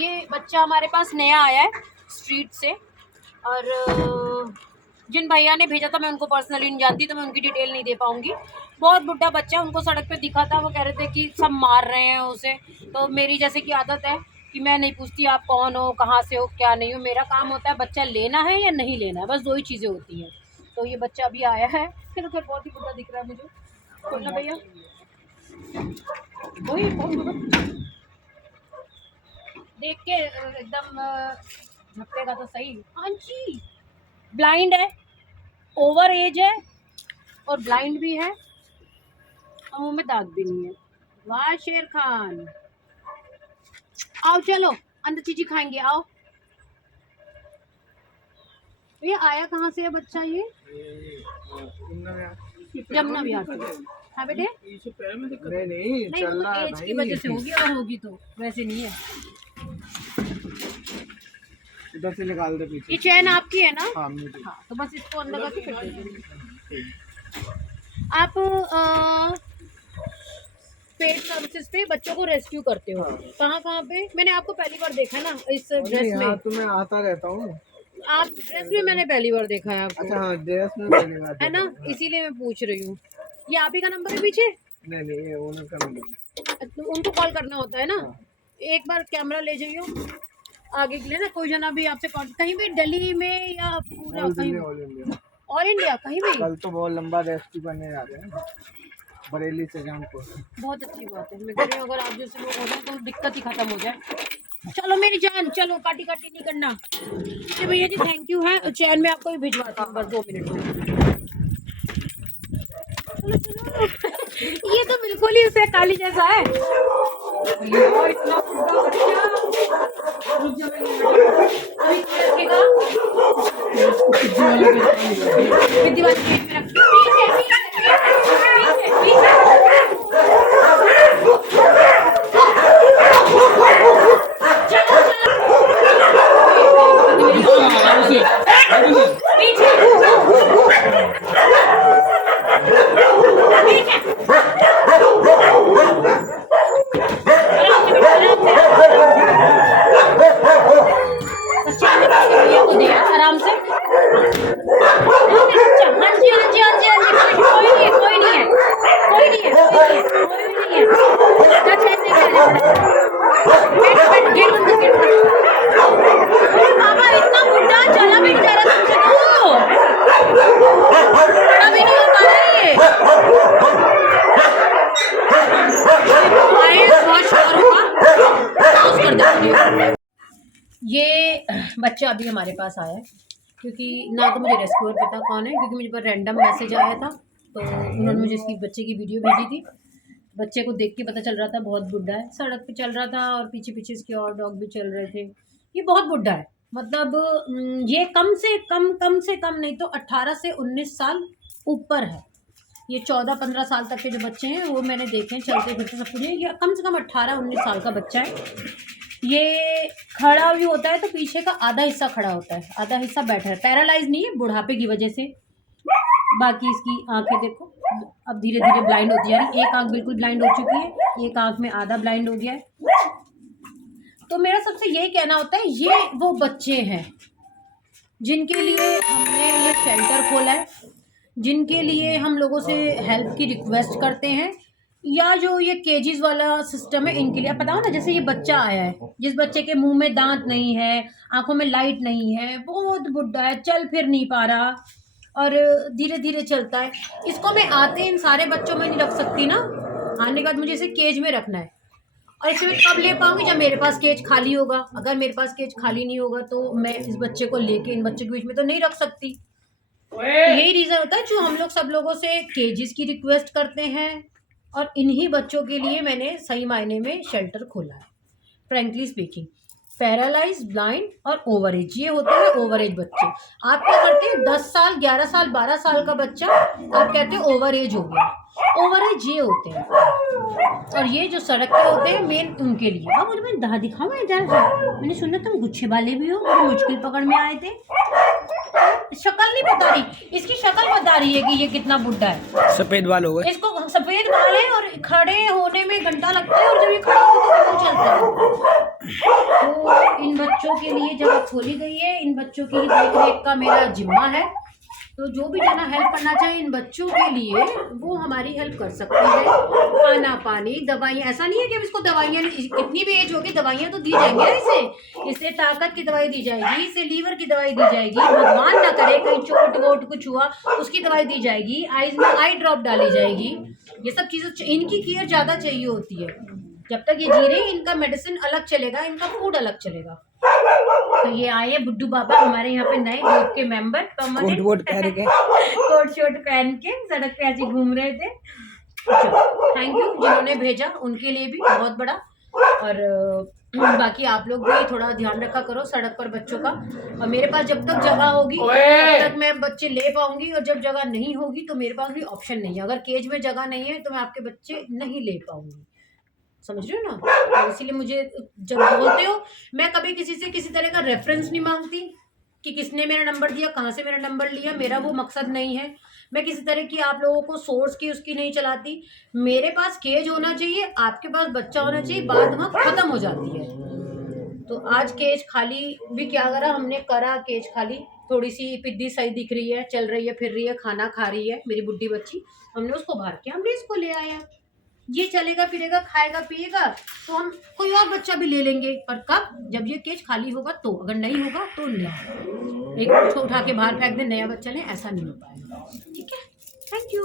ये बच्चा हमारे पास नया आया है स्ट्रीट से, और जिन भैया ने भेजा था मैं उनको पर्सनली नहीं जानती, तो मैं उनकी डिटेल नहीं दे पाऊंगी। बहुत बुढ़ा बच्चा, उनको सड़क पे दिखा था, वो कह रहे थे कि सब मार रहे हैं उसे। तो मेरी जैसे कि आदत है कि मैं नहीं पूछती आप कौन हो, कहाँ से हो, क्या नहीं हो। मेरा काम होता है बच्चा लेना है या नहीं लेना है, बस दो ही चीज़ें होती हैं। तो ये बच्चा अभी आया है, फिर तो बहुत ही बुढ़ा दिख रहा है मुझे। खोलना भैया, वही देख के एकदम झपकेगा तो सही। हाँ जी, ब्लाइंड है, ओवर एज है और ब्लाइंड भी है, और मुंह में दाग भी नहीं है। वाह शेर खान, आओ चलो अंदर चीजी खाएंगे, आओ। ये आया कहाँ से है बच्चा? ये जमुना विहार से। हाँ बेटे, नहीं चल रहा है एज की वजह से होगी, और होगी तो वैसे नहीं है। इधर से निकाल दे पीछे। ये चैन आपकी है ना? हाँ मेरी। हाँ, तो बस इसको अंदर करके फिट दे देंगे। आप पेड सर्विसेज पे बच्चों को रेस्क्यू करते हो? कहाँ कहाँ पे? मैंने आपको पहली बार देखा ना इस ड्रेस में। तो मैं आता रहता हूँ। आप ड्रेस में मैंने पहली बार देखा है आपको। अच्छा हाँ, ड्रेस में पहली बार है ना, इसीलिए मैं पूछ रही हूँ। ये आप ही का नंबर है पीछे? नहीं ये उनका नहीं। उनको कॉल करना होता है ना। एक बार कैमरा ले जाइए आगे के लिए ना, कोई जना भी आपसे कहीं भी दिल्ली में या पूरा कहीं, ऑल इंडिया कहीं भी। कल तो बहुत लंबा रेस्क्यू करने जा रहे हैं बरेली से जौनपुर। बहुत अच्छी बात है, मैं कह रही हूँ अगर आप जैसे लोग हो जाए तो दिक्कत ही खत्म हो जाए। चलो मेरी जान, चलो काटी काटी नहीं करना। तो भैया जी थैंक यू है, चैन में आपको भी भिजवाता हूँ बस 2 मिनट में। चलो चलो ये तो बिल्कुल ही उसे काली जैसा है। इतना रुक जाओ, अभी रखेगा दीवार पेट में आराम से। हाँ जी हाँ जी हाँ जी हाँ जी, कोई नहीं है कोई नहीं है कोई नहीं है कोई नहीं है। गेट बंद कर, गेट बंद। बाबा इतना बुढ़ा चला भी नहीं जा रहा तुमसे, तो खड़ा भी नहीं हो पा रहा है ये। बहुत शोर होगा, ये बच्चा अभी हमारे पास आया है क्योंकि ना तो मुझे रेस्क्यूअर पता कौन है, क्योंकि मुझे पर रैंडम मैसेज आया था, तो उन्होंने मुझे इसकी बच्चे की वीडियो भेजी थी। बच्चे को देख के पता चल रहा था बहुत बुढ़ा है, सड़क पे चल रहा था और पीछे पीछे इसके और डॉग भी चल रहे थे। ये बहुत बुढ़ा है, मतलब ये कम से कम नहीं तो 18 से 19 साल ऊपर है। ये 14-15 साल तक के जो बच्चे हैं वो मैंने देखे हैं चलते फिरते सब कुछ। ये कम से कम 18-19 साल का बच्चा है। ये खड़ा भी होता है तो पीछे का आधा हिस्सा खड़ा होता है, आधा हिस्सा बैठा है। पैरालाइज नहीं है बुढ़ापे की वजह से। बाकी इसकी आंखें देखो अब धीरे धीरे ब्लाइंड होती जा रही। एक आंख बिल्कुल ब्लाइंड हो चुकी है, एक आंख में आधा ब्लाइंड हो गया है। तो मेरा सबसे यही कहना होता है, ये वो बच्चे हैं जिनके लिए हमने ये शेल्टर खोला है, जिनके लिए हम लोगों से हेल्प की रिक्वेस्ट करते हैं, या जो ये केजीज वाला सिस्टम है इनके लिए। पता हो ना, जैसे ये बच्चा आया है जिस बच्चे के मुंह में दांत नहीं है, आंखों में लाइट नहीं है, बहुत बुढ़ा है, चल फिर नहीं पा रहा और धीरे धीरे चलता है। इसको मैं आते इन सारे बच्चों में नहीं रख सकती ना, आने के बाद मुझे इसे केज में रखना है। और इसे मैं कब ले पाऊंगी? जब मेरे पास केज खाली होगा। अगर मेरे पास केज खाली नहीं होगा तो मैं इस बच्चे को लेके इन बच्चों के बीच में तो नहीं रख सकती। यही रीज़न होता है जो हम लोग सब लोगों से केजेस की रिक्वेस्ट करते हैं, और इन्हीं बच्चों के लिए मैंने सही मायने में शेल्टर खोला है। फ्रेंकली स्पीकिंग, पैरालाइज, ब्लाइंड और ओवर एज, ये होते हैं ओवर एज बच्चे। आप क्या करते हैं, 10 साल 11 साल 12 साल का बच्चा आप कहते हैं ओवर एज हो गया। ओवर एज ये होते हैं, और ये जो सड़क पे होते हैं मेन उनके लिए। अब मुझे दाह दिखाओ मैंने सुना तुम गुच्छे वाले भी हो, बड़ी मुश्किल पकड़ में आए थे। शक्ल नहीं बता रही, इसकी शक्ल बता रही है कि ये कितना बुढ़ा है। सफेद बाल हो गए, इसको सफेद बाल है और खड़े होने में घंटा लगता है, और जब ये खड़ा होता है तो चलता है। बच्चों के लिए जगह खोली गई है, इन बच्चों की देख रेख का मेरा जिम्मा है। तो जो भी जना हेल्प करना चाहे इन बच्चों के लिए वो हमारी हेल्प कर सकते हैं। खाना पानी दवाइयाँ, ऐसा नहीं है कि अब इसको दवाइयाँ, कितनी भी एज होगी दवाइयाँ तो दी जाएंगी ना। इसे ताकत की दवाई दी जाएगी, इसे लीवर की दवाई दी जाएगी, भगवान ना करे कहीं चोट वोट कुछ हुआ उसकी दवाई दी जाएगी, आईज में आई ड्रॉप डाली जाएगी। ये सब चीज़ें इनकी केयर ज़्यादा चाहिए होती है। जब तक ये जी रहे इनका मेडिसिन अलग चलेगा, इनका फूड अलग चलेगा। तो ये आए हैं बुड्ढू बाबा हमारे यहाँ पे नए ग्रुप के मेंबर, कोट वोट पहन के कोट शोट पहन के सड़क पे ऐसे घूम रहे थे। थैंक यू जिन्होंने भेजा, उनके लिए भी बहुत बड़ा। और बाकी आप लोग भी थोड़ा ध्यान रखा करो सड़क पर बच्चों का। और मेरे पास जब तक जगह होगी तब तक मैं बच्चे ले पाऊंगी, और जब जगह नहीं होगी तो मेरे पास भी ऑप्शन नहीं है। अगर केज में जगह नहीं है तो मैं आपके बच्चे नहीं ले पाऊंगी, समझ रहे हो ना। तो इसीलिए मुझे जब बोलते हो, मैं कभी किसी से किसी तरह का रेफरेंस नहीं मांगती कि किसने मेरा नंबर दिया, कहाँ से मेरा नंबर लिया, मेरा वो मकसद नहीं है। मैं किसी तरह की आप लोगों को सोर्स की उसकी नहीं चलाती। मेरे पास केज होना चाहिए, आपके पास बच्चा होना चाहिए, बात वहाँ खत्म हो जाती है। तो आज केज खाली भी क्या करा हमने, करा केज खाली। थोड़ी सी पिद्दी सही दिख रही है, चल रही है, फिर रही है, खाना खा रही है मेरी बुड्ढी बच्ची, हमने उसको भर के हमने इसको ले आया। ये चलेगा फिरेगा खाएगा पिएगा तो हम कोई और बच्चा भी ले लेंगे, पर कब, जब ये केज खाली होगा तो, अगर नहीं होगा तो नहीं। एक बच्चा उठा के बाहर फेंक दे, नया बच्चा ले, ऐसा नहीं हो पाएगा। ठीक है, थैंक यू।